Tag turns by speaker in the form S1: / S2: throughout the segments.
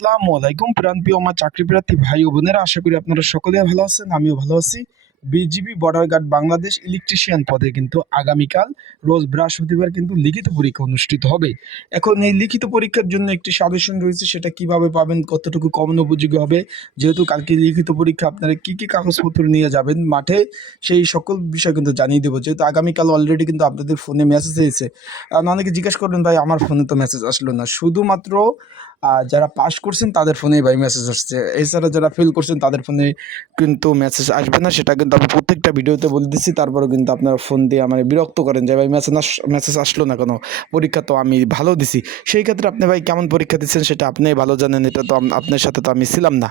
S1: আসসালামু আলাইকুম প্রাণপ্রিয় আমার চাকরি প্রার্থী ভাই ও বোনেরা, আশা করি আপনারা সকলে ভালো আছেন, আমিও ভালো আছি। BGB border guard Bangladesh electrician পদে কিন্তু আগামীকাল, রোজ বৃহস্পতিবার কিন্তু লিখিত পরীক্ষা অনুষ্ঠিত হবে। এখন এই লিখিত পরীক্ষার জন্য একটি সাজেশন রয়েছে, সেটা কীভাবে পাবেন, কতটুকু কমন উপযোগী হবে, যেহেতু কালকে লিখিত পরীক্ষা আপনারা কি কি কাগজপত্র নিয়ে যাবেন মাঠে, সেই সকল বিষয় কিন্তু জানিয়ে দেবো। যেহেতু আগামীকাল অলরেডি কিন্তু আপনাদের ফোনে মেসেজ এসেছে। অনেকে জিজ্ঞেস করবেন, ভাই, আমার ফোনে তো মেসেজ আসলো না। শুধুমাত্র আহ, যারা পাস করছেন তাদের ফোনেই ভাই মেসেজ আসছে। এছাড়া যারা ফেল করছেন তাদের ফোনে কিন্তু মেসেজ আসবে না। সেটা কিন্তু আমি প্রত্যেকটা ভিডিওতে বলে দিচ্ছি। তারপরেও কিন্তু আপনারা ফোন দিয়ে আমার বিরক্ত করেন যে ভাই মেসেজ মেসেজ আসলো না কেন? পরীক্ষা তো আমি ভালো দিছি। সেই ক্ষেত্রে আপনি ভাই কেমন পরীক্ষা দিচ্ছেন সেটা আপনিই ভালো জানেন। এটা তো আপনার সাথে তো আমি ছিলাম না।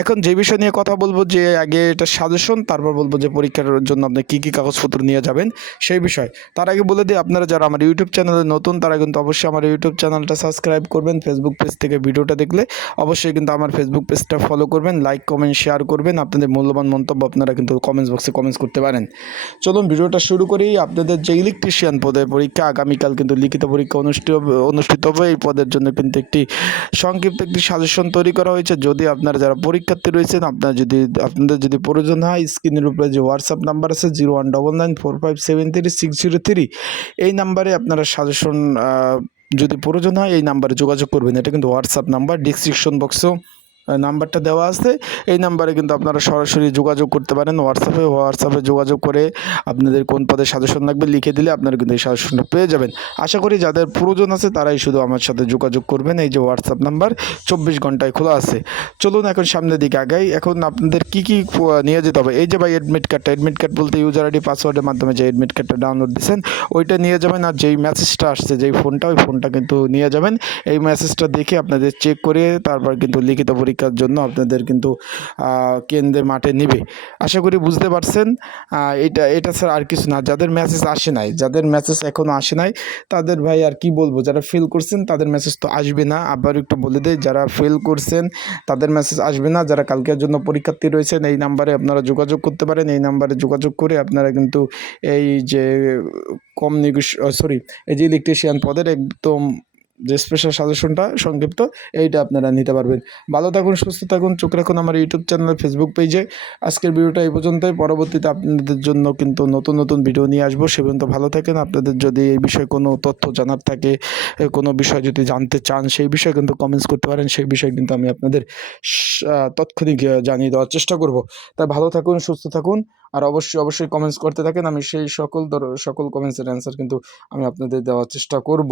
S1: এখন যে বিষয় নিয়ে কথা বলব যে আগে এটা সাজেশন তারপর বলব যে পরীক্ষার জন্য আপনি কী কী কাগজপত্র নিয়ে যাবেন সেই বিষয়। তার আগে বলে দিই আপনারা যারা আমার ইউটিউব চ্যানেলে নতুন তারা কিন্তু অবশ্যই আমার ইউটিউব চ্যানেলটা সাবস্ক্রাইব করবেন। ফেসবুক পেজ থেকে ভিডিওটা দেখলে অবশ্যই কিন্তু আমার ফেসবুক পেজটা ফলো করবেন লাইক কমেন্ট শেয়ার করবেন। আপনাদের মূল্যবান মন্তব্য আপনারা কিন্তু কমেন্টস বক্সে কমেন্টস করতে পারেন। চলুন ভিডিওটা শুরু করি। আপনাদের যে ইলেকট্রিশিয়ান পদের পরীক্ষা আগামীকাল কিন্তু লিখিত পরীক্ষা অনুষ্ঠিত অনুষ্ঠিত হবে। এই পদের জন্য কিন্তু একটি সংক্ষিপ্ত একটি সাজেশন তৈরি করা হয়েছে। যদি আপনারা যারা পরীক্ষার্থী রয়েছেন, আপনারা যদি, আপনাদের যদি প্রয়োজন হয় স্ক্রিনের উপরে যে হোয়াটসঅ্যাপ নাম্বার আছে zero one double nine four five seven three six zero three এই নাম্বারে আপনারা সাজেশন যদি প্রয়োজন হয় এই নাম্বারে যোগাযোগ করবেন। এটা কিন্তু হোয়াটসঅ্যাপ নাম্বার ডিসক্রিপশন বক্সেও নাম্বারটা দেওয়া আছে। এই নাম্বারে কিন্তু আপনারা সরাসরি যোগাযোগ করতে পারেন। হোয়াটসঅ্যাপে হোয়াটসঅ্যাপে যোগাযোগ করে আপনাদের কোন পদে সাজেশন লাগবে লিখে দিলে আপনারা কিন্তু এই সাজেশনটা পেয়ে যাবেন। আশা করি যাদের প্রয়োজন আছে তারাই শুধু আমার সাথে যোগাযোগ করবেন। এই যে হোয়াটসঅ্যাপ নাম্বার চব্বিশ ঘন্টায় খোলা আছে। চলুন এখন সামনের দিকে আগাই। এখন আপনাদের কি কি নিয়ে যেতে হবে? এই যে ভাই এডমিট কার্ডটা এডমিট কার্ড বলতে ইউজার আইডি পাসওয়ার্ডের মাধ্যমে যে এডমিট কার্ডটা ডাউনলোড দিয়েছেন ওইটা নিয়ে যাবেন আর যেই মেসেজটা আসছে, যেই ফোনটা ওই ফোনটা কিন্তু নিয়ে যাবেন। এই মেসেজটা দেখে আপনাদের চেক করে তারপর কিন্তু লিখিত পরীক্ষার জন্য আপনাদের কিন্তু কেন্দ্রে মাঠে নেবে। আশা করি বুঝতে পারছেন এটা এটা স্যার আর কিছু না। যাদের মেসেজ আসে নাই, যাদের মেসেজ এখনও আসে নাই, তাদের ভাই আর কি বলব, যারা ফেল করছেন, তাদের মেসেজ তো আসবে না। আবার একটু বলে দেয় যারা ফেল করছেন, তাদের মেসেজ আসবে না। যারা কালকের জন্য পরীক্ষার্থী রয়েছেন, এই নাম্বারে আপনারা যোগাযোগ করতে পারেন। এই নাম্বারে যোগাযোগ করে আপনারা কিন্তু এই যে কম নিগুস সরি এই যে ইলেকট্রিশিয়ান পদের একদম যে স্পেশাল সাজেশনটা সংক্ষিপ্ত, এইটা আপনারা নিতে পারবেন। ভালো থাকুন, সুস্থ থাকুন, চোখ রাখুন আমার ইউটিউব চ্যানেল ফেসবুক পেজে আজকের ভিডিওটা এই পর্যন্তই। পরবর্তীতে আপনাদের জন্য কিন্তু নতুন নতুন ভিডিও নিয়ে আসব। সে পর্যন্ত ভালো থাকেন। আপনাদের যদি এই বিষয়ে কোনো তথ্য জানার থাকে কোনো বিষয় যদি জানতে চান, সেই বিষয়ে কিন্তু কমেন্টস করতে পারেন। সেই বিষয়ে কিন্তু আমি আপনাদের তাৎক্ষণিক জানিয়ে দেওয়ার চেষ্টা করব। তাই ভালো থাকুন, সুস্থ থাকুন। আর অবশ্যই অবশ্যই কমেন্টস করতে থাকেন। আমি সেই সকল সকল কমেন্টসের অ্যান্সার কিন্তু আমি আপনাদের দেওয়ার চেষ্টা করব।